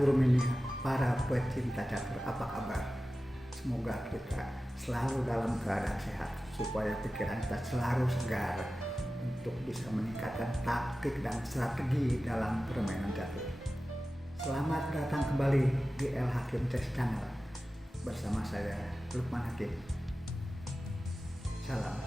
catur mini, para pecinta catur, apa kabar? Semoga kita selalu dalam keadaan sehat supaya pikiran kita selalu segar untuk bisa meningkatkan taktik dan strategi dalam permainan catur. Selamat datang kembali di El Hakim Chess Channel bersama saya Lukman Hakim. Salam.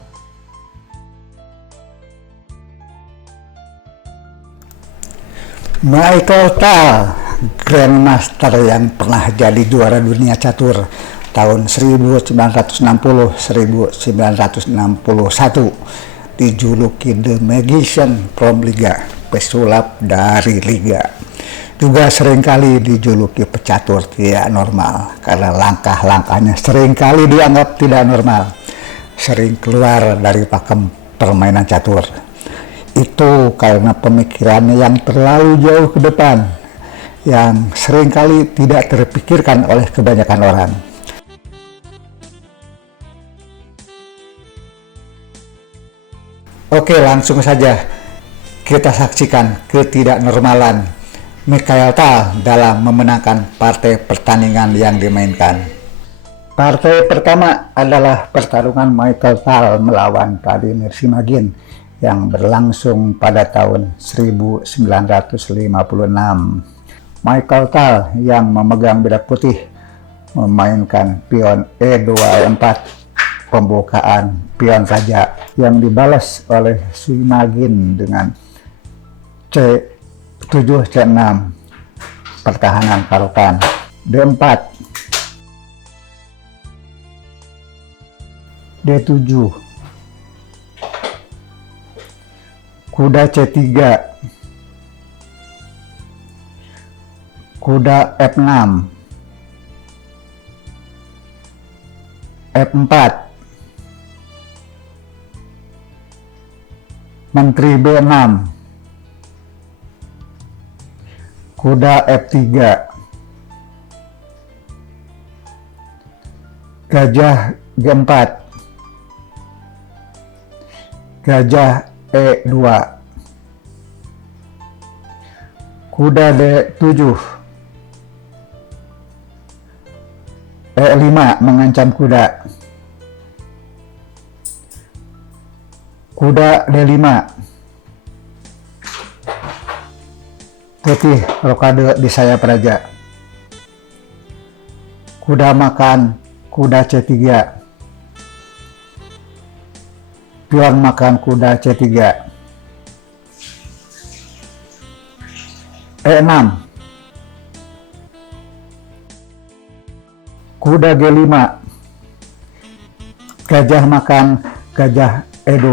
Michael Tal, Grandmaster yang pernah jadi juara dunia catur tahun 1960-1961, dijuluki The Magician from Liga, pesulap dari Liga. Juga seringkali dijuluki pecatur tidak normal karena langkah-langkahnya seringkali dianggap tidak normal, sering keluar dari pakem permainan catur. Itu karena pemikirannya yang terlalu jauh ke depan, yang seringkali tidak terpikirkan oleh kebanyakan orang. Oke, langsung saja kita saksikan ketidaknormalan Michael Tal dalam memenangkan partai pertandingan yang dimainkan. Partai pertama adalah pertarungan Michael Tal melawan Vladimir Simagin yang berlangsung pada tahun 1956. Michael Tal yang memegang bedak putih memainkan pion E2 E4, pembukaan pion raja yang dibalas oleh Simagin dengan C7 C6, pertahanan karutan D4 D7, kuda C3, kuda F6, F4, menteri B6, kuda F3, gajah G4, gajah E2, kuda D7, E5 mengancam kuda, kuda D5, putih rokade di sayap raja, kuda makan kuda C3, pion makan kuda C3, E6, kuda G5, gajah makan gajah E2,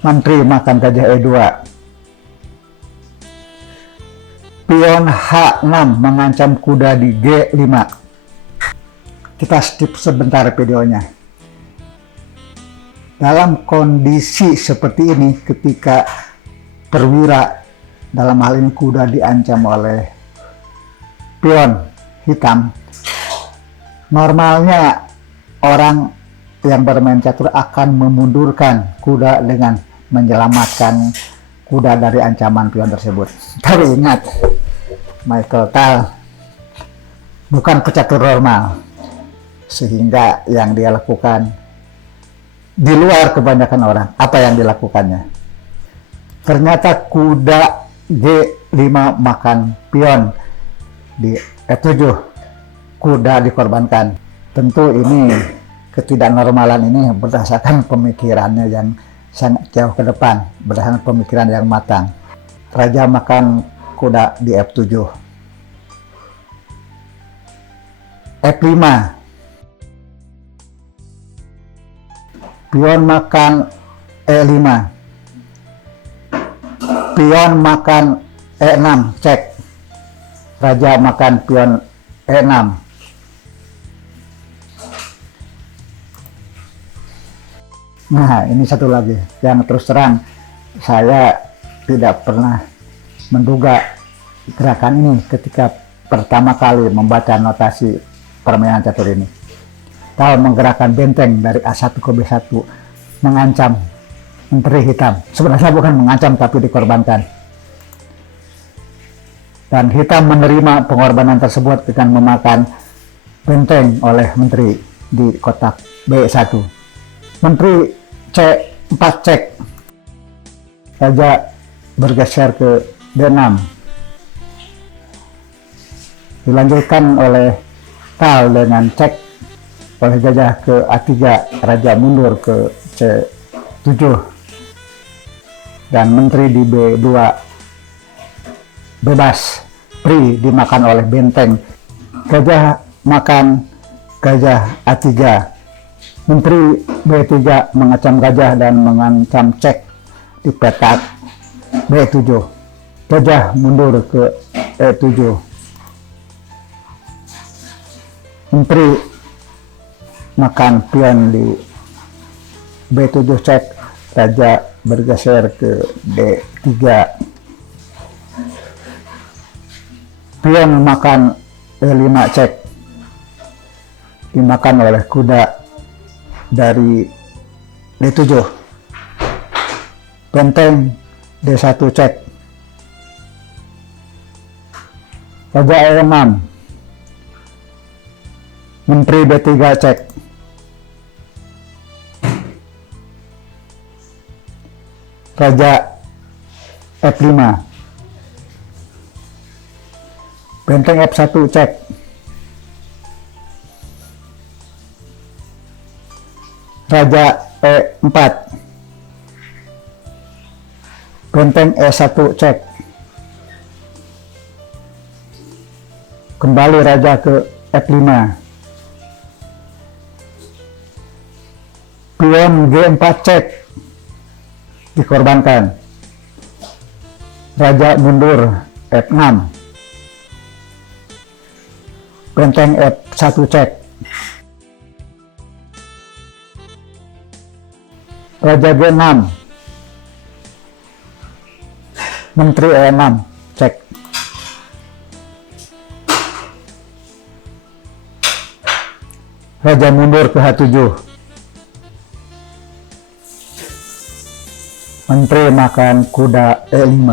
menteri makan gajah E2, pion H6 mengancam kuda di G5. Kita skip sebentar videonya. Dalam kondisi seperti ini, ketika perwira, dalam hal ini kuda, diancam oleh pion hitam, normalnya orang yang bermain catur akan memundurkan kuda dengan menyelamatkan kuda dari ancaman pion tersebut. Tapi ingat, Michael Tal bukan pecatur normal, sehingga yang dia lakukan di luar kebanyakan orang. Apa yang dilakukannya? Ternyata kuda G5 makan pion di F7, kuda dikorbankan. Tentu ini ketidaknormalan ini berdasarkan pemikirannya yang sangat jauh ke depan, berdasarkan pemikiran yang matang. Raja makan kuda di F7, F5, pion makan E5, pion makan E6, cek, raja makan pion E6, nah ini satu lagi yang terus terang saya tidak pernah menduga gerakan ini ketika pertama kali membaca notasi permainan catur ini. Tal menggerakkan benteng dari A1 ke B1, mengancam menteri hitam. Sebenarnya bukan mengancam tapi dikorbankan. Dan hitam menerima pengorbanan tersebut dengan memakan benteng oleh menteri di kotak B1. Menteri C4 cek. Raja bergeser ke D6. Dilanjutkan oleh Tal dengan cek oleh gajah ke A3. Raja mundur ke C7. Dan menteri di B2 bebas. Pri dimakan oleh benteng. Gajah makan gajah A3. Menteri B3 mengecam gajah dan mengancam cek di petak B7. Gajah mundur ke E7. Menteri makan pion di B7 cek. Raja bergeser ke D3. Pion makan E5 cek. Dimakan oleh kuda dari D7. Benteng D1 cek. Raja E6. Menteri B3 cek. Raja F5. Benteng F1 cek. Raja E4. Benteng E1 cek. Kembali raja ke F5. Pion G4 cek. Dikorbankan. Raja mundur F6. Benteng F1 cek. Raja G6. Menteri E6 cek. Raja mundur ke H7. Menteri makan kuda E5.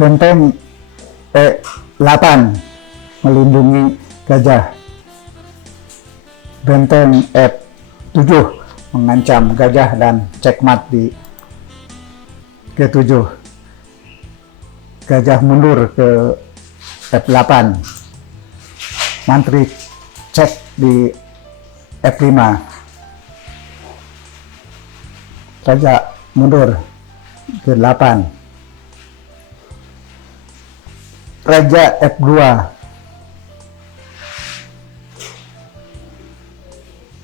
Benteng E8 melindungi gajah. Benteng F7 mengancam gajah dan cekmat di G7. Gajah mundur ke F8. Menteri cek di F5. Raja mundur ke 8. Raja F2.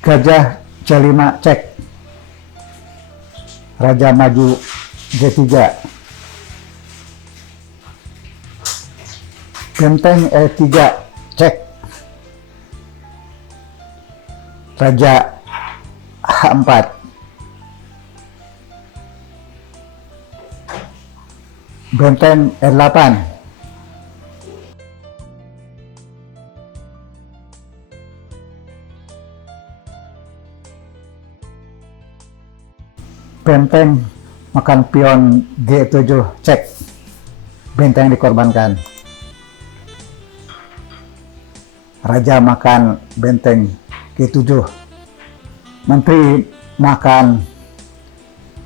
Gajah C5 cek. Raja maju G3. Benteng E3 cek. Raja H4. Benteng E8. Benteng makan pion G7 cek. Benteng dikorbankan. Raja makan benteng G7. Menteri makan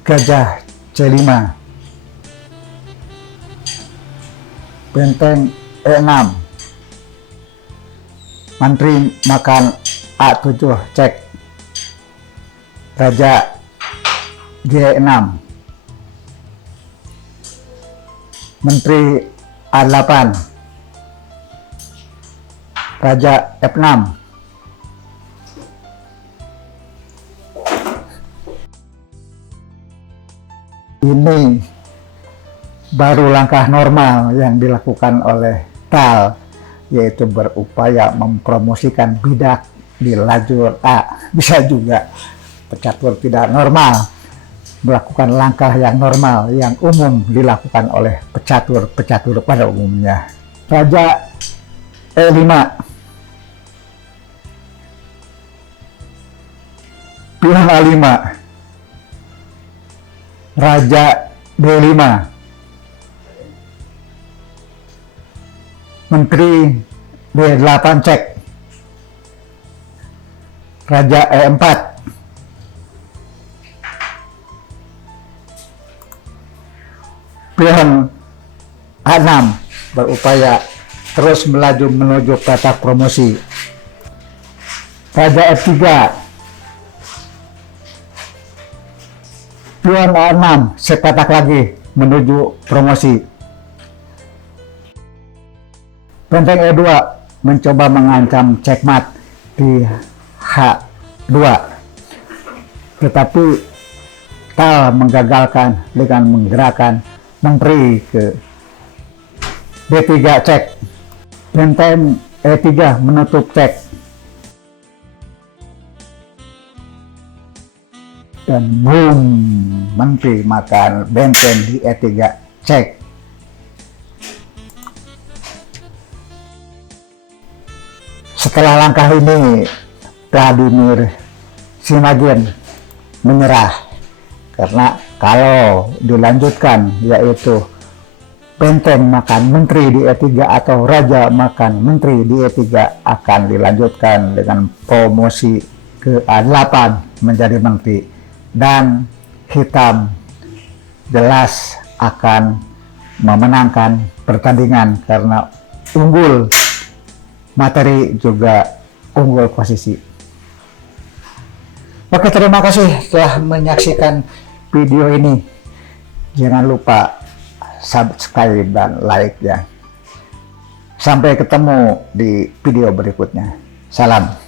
gajah C5. Benteng E6. Menteri makan A7 cek. Raja G6. Menteri A8. Raja F6. Ini baru langkah normal yang dilakukan oleh Tal, yaitu berupaya mempromosikan bidak di lajur A. Bisa juga pecatur tidak normal melakukan langkah yang normal yang umum dilakukan oleh pecatur-pecatur pada umumnya. Raja E5. Pion A5. Raja D5. Menteri D8 cek. Raja E4. Pion A6 berupaya terus melaju menuju petak promosi. Raja F3. Pion A6 sepetak lagi menuju promosi. Benteng E2 mencoba mengancam checkmate di H2, tetapi Tal menggagalkan dengan menggerakkan menteri ke D3 cek. Benteng E3 menutup cek, dan boom, menteri makan benteng di E3 cek. Setelah langkah ini, Vladimir Sinagin menyerah, karena kalau dilanjutkan yaitu benteng makan menteri di E3 atau raja makan menteri di E3 akan dilanjutkan dengan promosi ke A8 menjadi menteri, dan hitam jelas akan memenangkan pertandingan karena unggul materi juga unggul posisi. Oke, terima kasih telah menyaksikan video ini. Jangan lupa subscribe dan like ya. Sampai ketemu di video berikutnya. Salam.